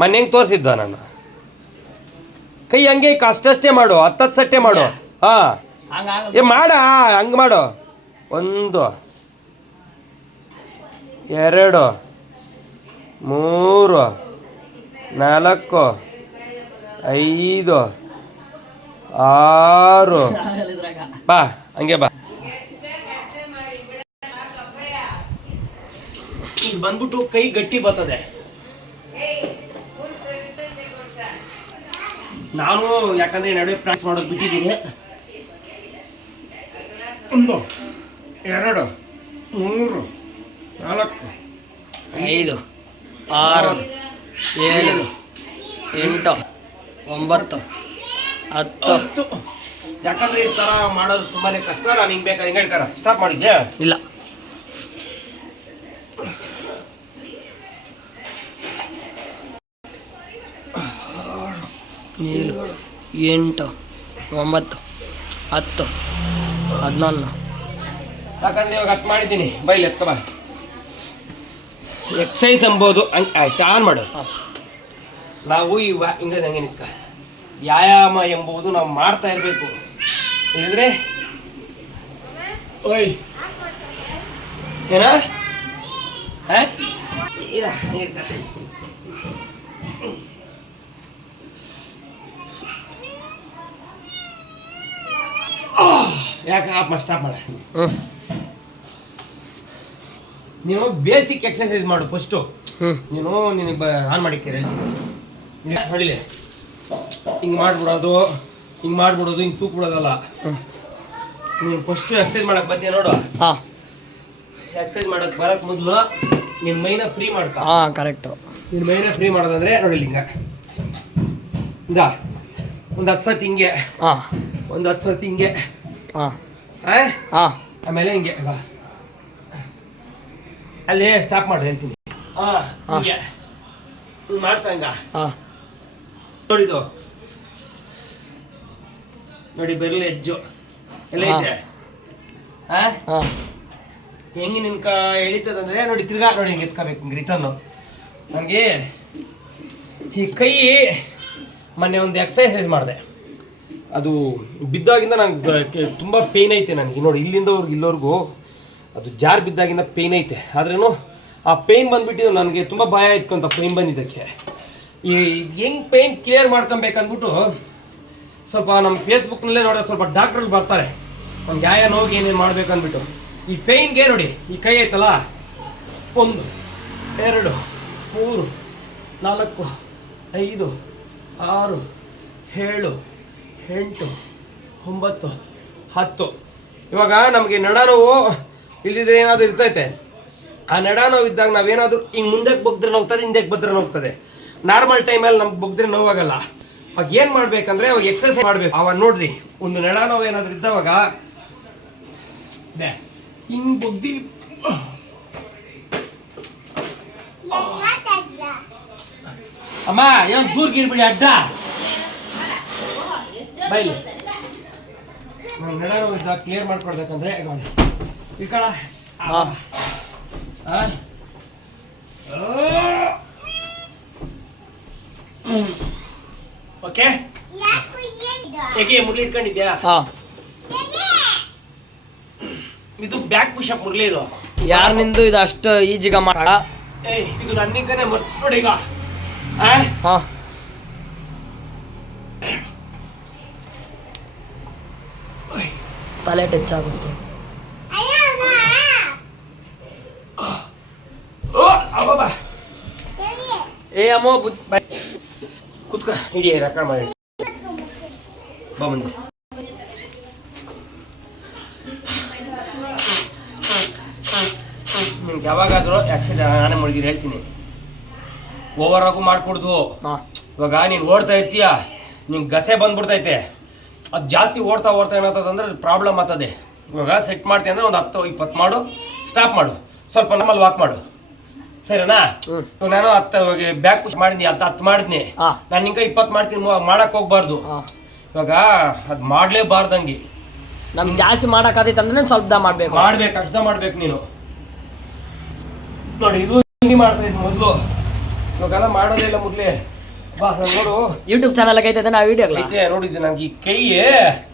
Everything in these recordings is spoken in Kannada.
ಮೊನ್ನೆ ಹೆಂಗೆ ತೋರಿಸಿದ್ದ ನಾನು ಕೈ ಹಂಗೆ ಅಷ್ಟೇ ಮಾಡು 10 ಸಟ್ಟೆ ಮಾಡು ಹಾಂ ಮಾಡ ಹಂಗೆ ಮಾಡು 1 2 3 4 5 6 ಬಾ ಹಂಗೆ ಬಾ ಈಗ ಬಂದ್ಬಿಟ್ಟು ಕೈ ಗಟ್ಟಿ ಬರ್ತದೆ. ನಾನು ಯಾಕಂದ್ರೆ ನಡುವೆ ಪ್ರಾಕ್ಟೀಸ್ ಮಾಡೋದು ಬಿಟ್ಟಿದ್ದೀನಿ. 1 2 3 4 5 6 7 8 9 10. ಯಾಕಂದ್ರೆ ಈ ತರ ಮಾಡೋದು ತುಂಬಾನೇ ಕಷ್ಟ. ನಾನು ಹಿಂಗೆ ಬೇಕಾದ್ರೆ ಹಿಂಗೆ ಹೇಳ್ಕಾರ ಸ್ಟಾಪ್ ಮಾಡಿದ್ದೆ ಇಲ್ಲ. 7 8 9 10 11. ಯಾಕಂದ್ರೆ ಇವಾಗ ಅಷ್ಟು ಮಾಡಿದ್ದೀನಿ. ಬೈಲಿ ಎತ್ಕ ಬಾ. ಎಕ್ಸಸೈಸ್ ಎಂಬುದು ಅಷ್ಟು ಆನ್ ಮಾಡು. ನಾವು ಹಿಂಗೆ ಹಂಗೆ ನಿಂತ್ಕ ವ್ಯಾಯಾಮ ಎಂಬುದು ನಾವು ಮಾಡ್ತಾ ಇರಬೇಕು. ಇಲ್ಲಂದ್ರೆ ಓಯ್ ಏನ ಯಾಕೆ ಸ್ಟಾಪ್ ಮಾಡ. ನೀನು ಬೇಸಿಕ್ ಎಕ್ಸರ್ಸೈಸ್ ಮಾಡು ಫಸ್ಟು. ನೀನು ನಿನಗೆ ಆನ್ ಮಾಡಿಕ್ಕಿರ ಹೊಡಿಲೆ ಹಿಂಗೆ ಮಾಡ್ಬಿಡೋದು ಹಿಂಗೆ ತೂಕ್ ಬಿಡೋದಲ್ಲ. ನೀನು ಫಸ್ಟು ಎಕ್ಸರ್ಸೈಸ್ ಮಾಡಕ್ಕೆ ಬರ್ತೀಯ ನೋಡು. ಎಕ್ಸರ್ಸೈಸ್ ಮಾಡಕ್ಕೆ ಬರೋಕ್ಕೆ ಮೊದಲು ನಿನ್ನ ಮೈನ ಫ್ರೀ ಮಾಡ್ಕೊ. ಕರೆಕ್ಟು. ನಿನ್ನ ಮೈನ ಫ್ರೀ ಮಾಡೋದಂದ್ರೆ ನೋಡಿಲ್ಲ ಹಿಂಗೆ ಒಂದು 10 ಸತಿ ಹಿಂಗೆ ಒಂದು 10 ಸತಿ ಹಿಂಗೆ ಆಮೇಲೆ ಹಿಂಗೆ ಅಲ್ಲಿ ಸ್ಟಾಪ್ ಮಾಡಿ ಹೇಳ್ತೀನಿ. ಹಿಂಗೆ ಮಾಡ್ತಂಗ ನೋಡಿದ್ದು ನೋಡಿ ಬೆರಳು ಹೆಜ್ಜು ಎಲ್ಲ ಐತೆ. ಹೆಂಗೆ ನಿನ್ಕ ಎಳಿತದಂದ್ರೆ ನೋಡಿ ತಿರ್ಗಾ ನೋಡಿ ಹಿಂಗೆ ಎತ್ಕೋಬೇಕು ಹಿಂಗೆ ರಿಟರ್ನು. ನನಗೆ ಈ ಕೈ ಮೊನ್ನೆ ಒಂದು ಎಕ್ಸಸೈಸ್ ಮಾಡಿದೆ. ಅದು ಬಿದ್ದಾಗಿಂದ ನಂಗೆ ತುಂಬ ಪೇಯ್ನ್ ಐತೆ ನನಗೆ. ನೋಡಿ ಇಲ್ಲಿಂದ ಇಲ್ಲವರೆಗೂ ಅದು ಜಾರ್ ಬಿದ್ದಾಗಿಂದ ಪೇಯ್ನ್ ಐತೆ. ಆದ್ರೂ ಆ ಪೇಯ್ನ್ ಬಂದುಬಿಟ್ಟು ನನಗೆ ತುಂಬ ಭಯ ಇಟ್ಕೊಂತ ಪೇಯ್ನ್ ಬಂದಿದ್ದಕ್ಕೆ. ಈ ಹೆಂಗೆ ಪೇಯ್ನ್ ಕ್ಲಿಯರ್ ಮಾಡ್ಕೊಬೇಕಂದ್ಬಿಟ್ಟು ಸ್ವಲ್ಪ ನಮ್ಮ ಫೇಸ್ಬುಕ್ನಲ್ಲೇ ನೋಡೋ ಸ್ವಲ್ಪ ಡಾಕ್ಟ್ರಲ್ಲಿ ಬರ್ತಾರೆ ನಮ್ಗೆ ಯಾವ ನೋವಿಗೆ ಏನೇನು ಮಾಡ್ಬೇಕಂದ್ಬಿಟ್ಟು. ಈ ಪೇಯ್ನ್ಗೆ ನೋಡಿ ಈ ಕೈ ಐತಲ್ಲ 1 2 3 4 5 6 7 8 9 10. ಇವಾಗ ನಮಗೆ ನಡ ನೋವು ಇಲ್ಲಿದ್ರೆ ಏನಾದರೂ ಇರ್ತೈತೆ. ಆ ನಡ ನೋವು ಇದ್ದಾಗ ನಾವೇನಾದರೂ ಹಿಂಗೆ ಮುಂದಕ್ಕೆ ಬಗ್ದ್ರೆ ನೋಗ್ತದೆ, ಹಿಂದಕ್ಕೆ ಬದ್ರೆ ನೋಗ್ತದೆ. ನಾರ್ಮಲ್ ಟೈಮಲ್ಲಿ ನಮ್ಗೆ ಬಗ್ದ್ರೆ ನೋವಾಗಲ್ಲ. ಅವಾಗ ಏನು ಮಾಡ್ಬೇಕಂದ್ರೆ ಅವಾಗ ಎಕ್ಸರ್ಸೈಸ್ ಮಾಡ್ಬೇಕು. ಅವಾಗ ನೋಡ್ರಿ ಒಂದು ನಡ ನೋವು ಏನಾದರೂ ಇದ್ದವಾಗ ಹಿಂಗೆ ಬಗ್ದಿ ಅಮ್ಮ ಏನೋ ದೂರ ಗಿರ್ಬಿಡಿ ಅಡ್ಡ ಬೈಲಿ. ನಾವು ನಡ ನೋವು ಇದ್ದಾಗ ಕ್ಲಿಯರ್ ಮಾಡ್ಕೊಡ್ಬೇಕಂದ್ರೆ ಈ ಕಳ ಓಕೆ ಏಕೆ ಮುರ್ಲಿ ಇಟ್ಕೊಂಡಿದ್ಯಾ? ಇದು ಬ್ಯಾಕ್ ಪುಷಪ್ ಮುರ್ಲಿ. ಇದು ಯಾರು ನಿಂದು ಇದು ಅಷ್ಟು ಈಜಿಗ ಮಾಡ. ಇದು ನನ್ನಿಂಕನೇ ನೋಡಿ ಈಗ ತಲೆ ಟಚ್ ಆಗುತ್ತೆ. ಏ ಅಮ್ಮ ಕುತ್ಕ ಹಿಡಿ ರೆಕಾರ್ಡ್ ಮಾಡಿ ಬಾ ಬಂದೆ. ನಿಮ್ಗೆ ಯಾವಾಗಾದರೂ ಆಕ್ಸಿಡೆಂಟ್ ನಾನೇ ಮುಳುಗಿರಿ ಹೇಳ್ತೀನಿ. ಓವರ್ ಆಗು ಮಾಡ್ಕೊಡ್ದು. ಇವಾಗ ನೀನು ಓಡ್ತಾ ಇರ್ತೀಯ, ನಿಂಗೆ ಗಸೆ ಬಂದ್ಬಿಡ್ತೈತೆ. ಅದು ಜಾಸ್ತಿ ಓಡ್ತಾ ಏನಾಗ್ತದೆ ಪ್ರಾಬ್ಲಮ್ ಆಗ್ತದೆ. ಇವಾಗ ಸೆಟ್ ಮಾಡ್ತೀನಿ ಅಂದರೆ ಒಂದು 10-20 ಮಾಡು, ಸ್ಟಾಪ್ ಮಾಡು, ಸ್ವಲ್ಪ ನಮ್ಮಲ್ಲಿ ವಾಕ್ ಮಾಡು, ಸರಿನಾ? ನಾನು 10 ಬ್ಯಾಕ್ ಪುಷ್ ಮಾಡಿದ್ನಿ, 10 ಮಾಡಿದ್ನಿ. ನಾನು ನಿಂಗೆ 20 ಮಾಡ್ತೀನಿ, ಮಾಡಕ್ಕೆ ಹೋಗ್ಬಾರ್ದು. ಇವಾಗ ಅದು ಮಾಡಲೇಬಾರ್ದಂಗೆ. ನಮ್ಗೆ ಜಾಸ್ತಿ ಮಾಡೋಕ್ಕಾಗೈತೆ ಸ್ವಲ್ಪ ಮಾಡ್ಬೇಕು ಅಷ್ಟ ಮಾಡ್ಬೇಕು ನೀನು. ನೋಡಿ ಇದು ಹಿಂಗೆ ಮಾಡ್ತಾ ಇದ್ದು ಮೊದಲು. ಇವಾಗೆಲ್ಲ ಮಾಡೋದೇ ಇಲ್ಲ ಮುರ್ಲಿ. ಬಾ ನಾನು ನೋಡು ಯೂಟ್ಯೂಬ್ ಚಾನಲ್ ಐತೆ ನಾ ವಿಡಿಯೋಗಳ ಐತೆ ನೋಡಿದ್ದೆ. ನನಗೆ ಈ ಕೈ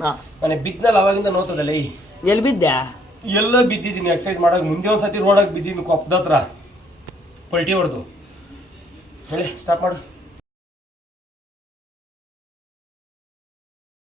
ಹಾಂ ಮನೆ ಬಿದ್ದಲ್ಲಿ ಅವಾಗಿಂದ ನೋತದಲ್ಲ ಈ ಎಲ್ಲಿ ಬಿದ್ದೆ ಎಲ್ಲ ಬಿದ್ದಿದ್ದೀನಿ ಎಕ್ಸಸೈಸ್ ಮಾಡೋಕೆ. ಮುಂದೆ ಒಂದು ಸತಿ ರೋಡಾಗಿ ಬಿದ್ದೀನಿ ಕೊಪ್ಪದ ಹತ್ರ ಪಲ್ಟಿ ಹೊಡೆದು. ಹೇಳಿ ಸ್ಟಾಪ್ ಮಾಡು.